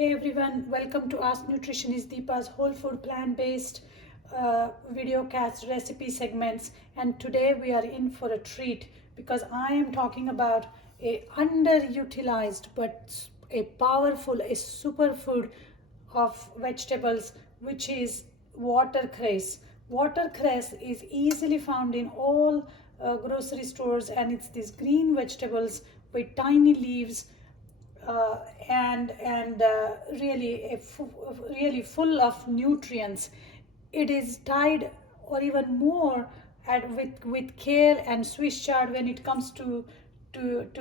Hey everyone, welcome to Ask Nutritionist Deepa's whole food plant-based video cast recipe segments. And today we are in for a treat because I am talking about a underutilized but a powerful, a superfood of vegetables, which is watercress. Watercress is easily found in all grocery stores, and it's these green vegetables with tiny leaves, and really really full of nutrients. It is tied or even more with care and Swiss chard when it comes to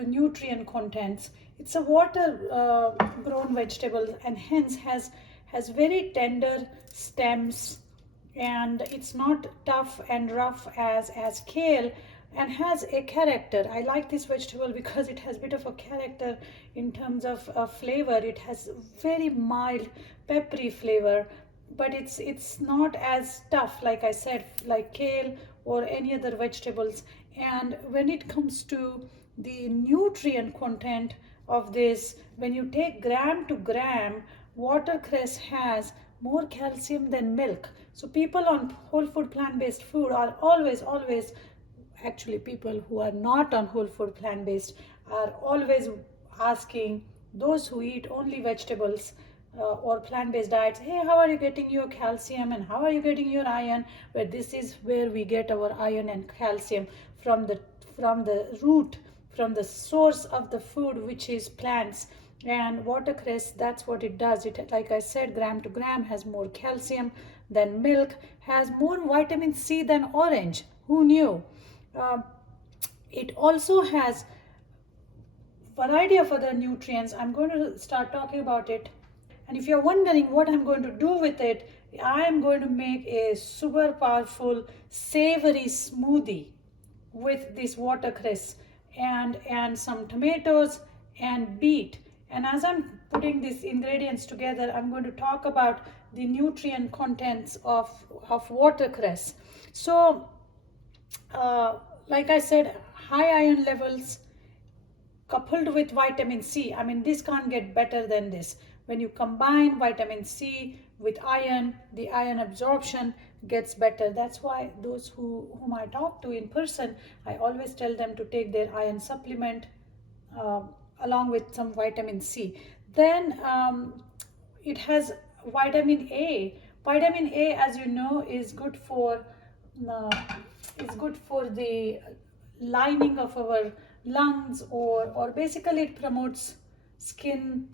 nutrient contents. It's a water grown vegetable and hence has very tender stems, and it's not tough and rough as kale, and has a character. I like this vegetable because it has a bit of a character in terms of flavor. It has very mild peppery flavor, but it's not as tough, like I said, like kale or any other vegetables. And when it comes to the nutrient content of this, when you take gram to gram, watercress has more calcium than milk. So people on whole food plant-based food are always, actually people who are not on whole food plant-based are always asking those who eat only vegetables or plant-based diets, hey, how are you getting your calcium and how are you getting your iron? Where this is where we get our iron and calcium from the root, from the source of the food, which is plants. And watercress, that's what it does. It, like I said, gram to gram has more calcium than milk, has more vitamin C than orange. Who knew? uh, it also has variety of other nutrients. I'm going to start talking about it. And if you're wondering what I'm going to do with it, I am going to make a super powerful savory smoothie with this watercress and some tomatoes and beet. And as I'm putting these ingredients together, I'm going to talk about the nutrient contents of watercress. So like I said, high iron levels coupled with vitamin C. I mean, this can't get better than this. When you combine vitamin C with iron, the iron absorption gets better. That's why those whom I talk to in person, I always tell them to take their iron supplement uh, along with some vitamin C. Then it has vitamin A. Vitamin A, as you know, uh, is good for the lining of our lungs, or basically it promotes skin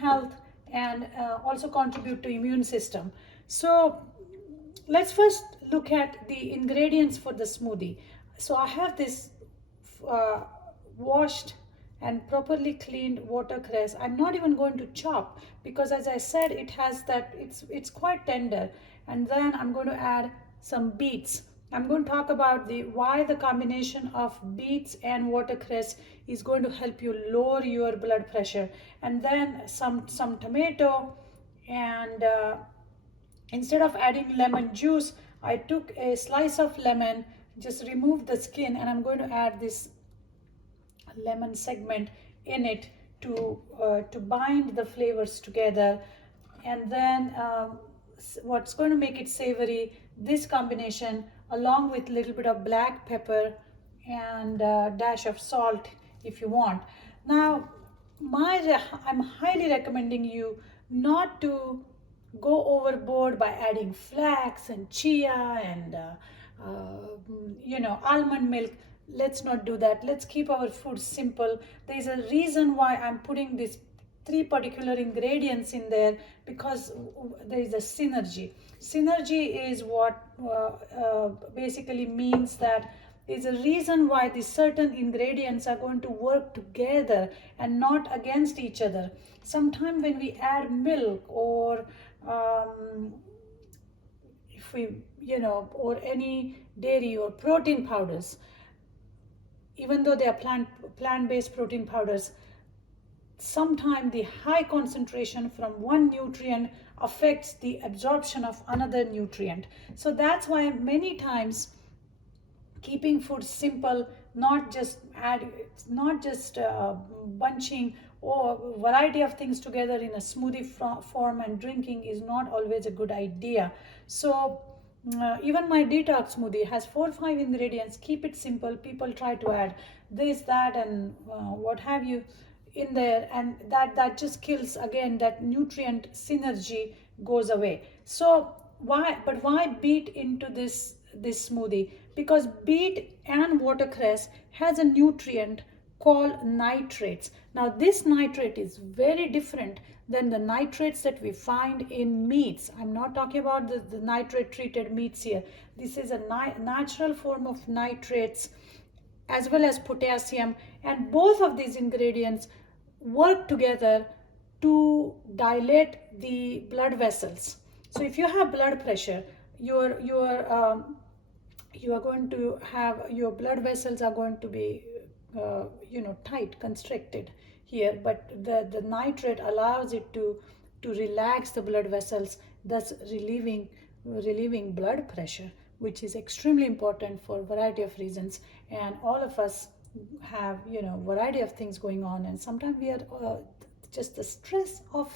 health, and also contribute to immune system. So let's first look at the ingredients for the smoothie. So I have this uh, washed and properly cleaned watercress. I'm not even going to chop because, as I said, it has that it's quite tender. And then I'm going to add some beets. I'm going to talk about the why the combination of beets and watercress is going to help you lower your blood pressure. And then some tomato, and instead of adding lemon juice, I took a slice of lemon, just removed the skin, and I'm going to add this lemon segment in it to bind the flavors together. And then what's going to make it savory, this combination along with a little bit of black pepper and a dash of salt if you want. Now I'm highly recommending you not to go overboard by adding flax and chia and almond milk. Let's not do that. Let's keep our food simple. There is a reason why I'm putting these three particular ingredients in there, because there is a synergy is what basically means that is a reason why these certain ingredients are going to work together and not against each other. Sometimes when we add milk, or if we or any dairy or protein powders, even though they are plant-based protein powders, sometimes the high concentration from one nutrient affects the absorption of another nutrient. So that's why many times keeping food simple, not just bunching or variety of things together in a smoothie form and drinking is not always a good idea. So even my detox smoothie has 4 or 5 ingredients. Keep it simple. People try to add this, that, and what have you in there, and that just kills again, that nutrient synergy goes away. So why beet into this smoothie? Because beet and watercress has a nutrient called nitrates. Now this nitrate is very different than the nitrates that we find in meats. I'm not talking about the nitrate treated meats here. This is a natural form of nitrates as well as potassium, and both of these ingredients work together to dilate the blood vessels. So if you have blood pressure, you are going to have, your blood vessels are going to be tight, constricted here, but the nitrate allows it to relax the blood vessels, thus relieving blood pressure, which is extremely important for a variety of reasons. And all of us have variety of things going on, and sometimes we are just the stress of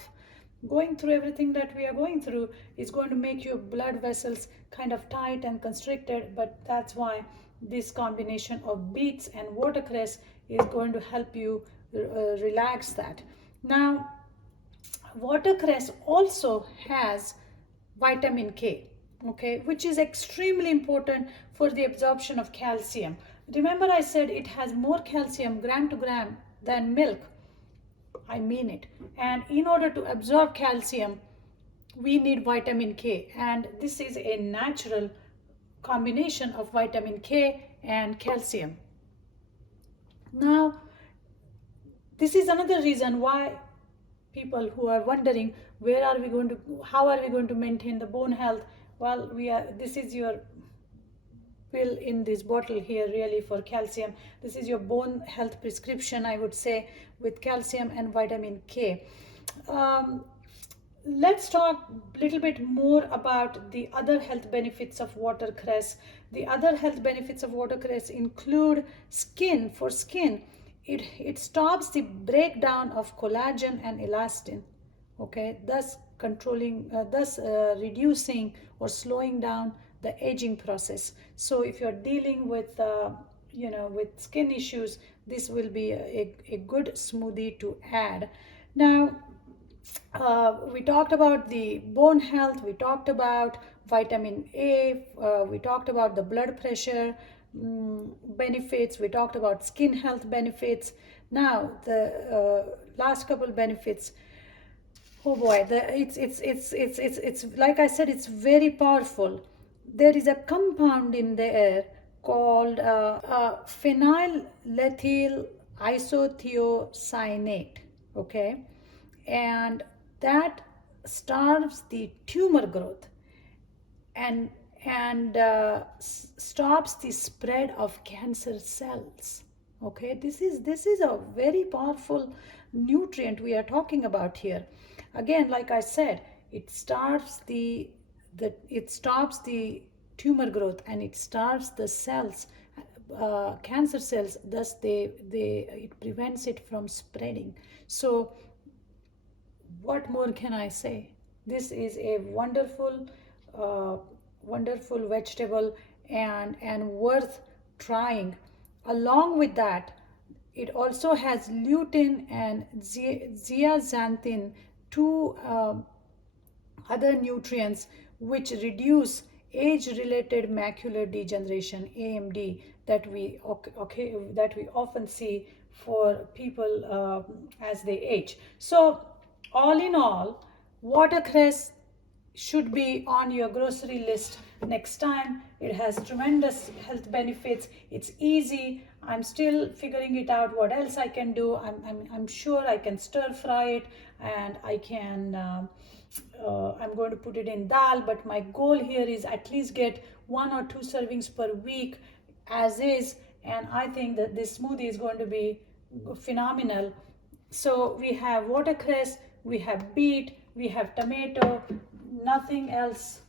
going through everything that we are going through is going to make your blood vessels kind of tight and constricted. But that's why this combination of beets and watercress is going to help you relax that. Now watercress also has vitamin K, okay, which is extremely important for the absorption of calcium. Remember I said it has more calcium gram to gram than milk. I mean it. And in order to absorb calcium, we need vitamin K, and this is a natural combination of vitamin K and calcium. Now, this is another reason why people who are wondering how are we going to maintain the bone health. Well, this is your pill in this bottle here, really, for calcium. This is your bone health prescription, I would say, with calcium and vitamin K. Let's talk a little bit more about the other health benefits of watercress. The other health benefits of watercress include skin. For skin, it stops the breakdown of collagen and elastin, okay, thus reducing or slowing down the aging process. So if you're dealing with with skin issues, this will be a good smoothie to add. Now we talked about the bone health, we talked about vitamin A, we talked about the blood pressure benefits, we talked about skin health benefits. Now the last couple benefits, oh boy, it's like I said, it's very powerful. There is a compound in there called phenylethyl isothiocyanate, okay, and that starves the tumor growth and stops the spread of cancer cells. Okay, this is a very powerful nutrient we are talking about here. Again, like I said, it stops the tumor growth, and it starves the cells, cancer cells, thus it prevents it from spreading. So what more can I say? This is a wonderful wonderful vegetable and worth trying. Along with that, it also has lutein and zeaxanthin, two other nutrients which reduce age-related macular degeneration (AMD) that we often see for people as they age. So all in all, watercress should be on your grocery list next time. It has tremendous health benefits. It's easy. I'm still figuring it out what else I can do. I'm sure I can stir fry it, and I can I'm going to put it in dal, but my goal here is at least get 1 or 2 servings per week as is, and I think that this smoothie is going to be phenomenal. So we have watercress, we have beet, we have tomato, nothing else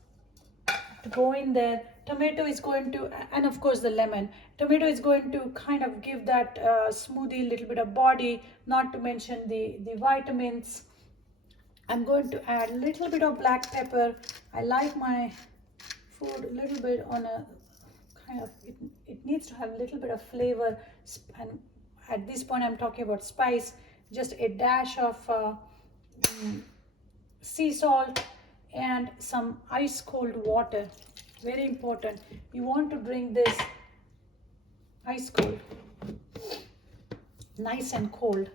to go in there. tomato is going to, and of course the lemon. Tomato is going to kind of give that smoothie a little bit of body, not to mention the vitamins. I'm going to add a little bit of black pepper. I like my food a little bit on a kind of, it needs to have a little bit of flavor. And at this point I'm talking about spice. Just a dash of sea salt and some ice cold water. Very important. You want to drink this ice cold, nice and cold,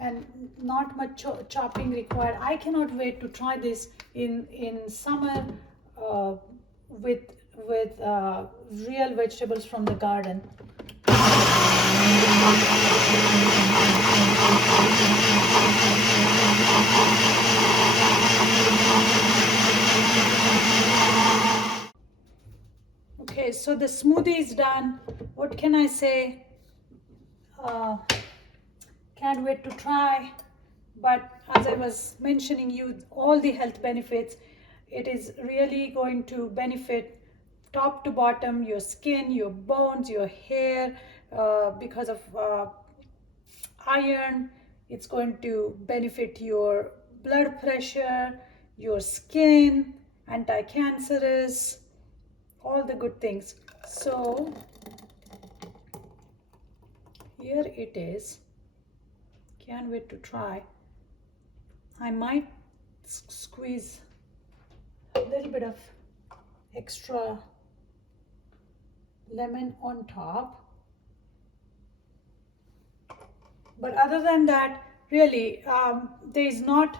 and not much chopping required. I cannot wait to try this in summer with real vegetables from the garden. Okay, so the smoothie is done. What can I say? Can't wait to try. But as I was mentioning you, all the health benefits, it is really going to benefit top to bottom, your skin, your bones, your hair, because of iron. It's going to benefit your blood pressure, your skin, anti-cancerous, all the good things. So here it is. Can't wait to try. I might squeeze a little bit of extra lemon on top. But other than that, really, there is not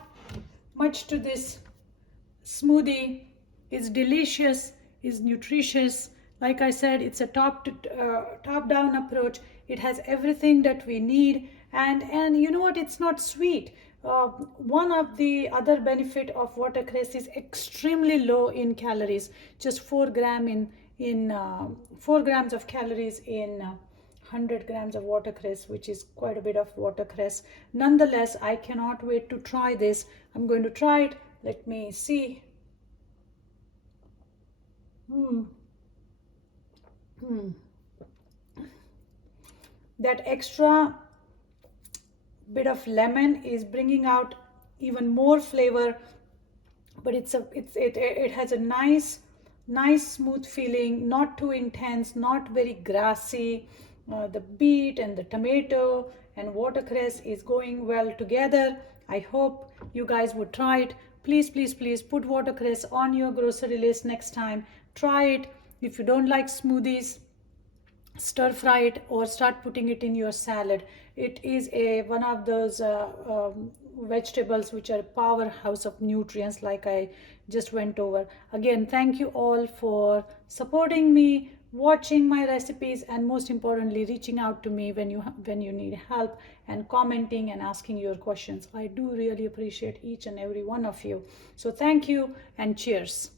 much to this smoothie. It's delicious, it's nutritious. Like I said, it's a top-down approach. It has everything that we need, and you know what? It's not sweet. One of the other benefit of watercress is extremely low in calories. Just 4 grams of calories in 100 grams of watercress, which is quite a bit of watercress. Nonetheless, I cannot wait to try this. I'm going to try it. Let me see. That extra bit of lemon is bringing out even more flavor, but it has a nice smooth feeling, not too intense, not very grassy. The beet and the tomato and watercress is going well together. I hope you guys would try it. Please put watercress on your grocery list next time. Try it. If you don't like smoothies, stir fry it or start putting it in your salad. It is one of those vegetables which are a powerhouse of nutrients, like I just went over. Again, thank you all for supporting me, watching my recipes, and most importantly reaching out to me when you need help, and commenting and asking your questions. I do really appreciate each and every one of you. So thank you and cheers.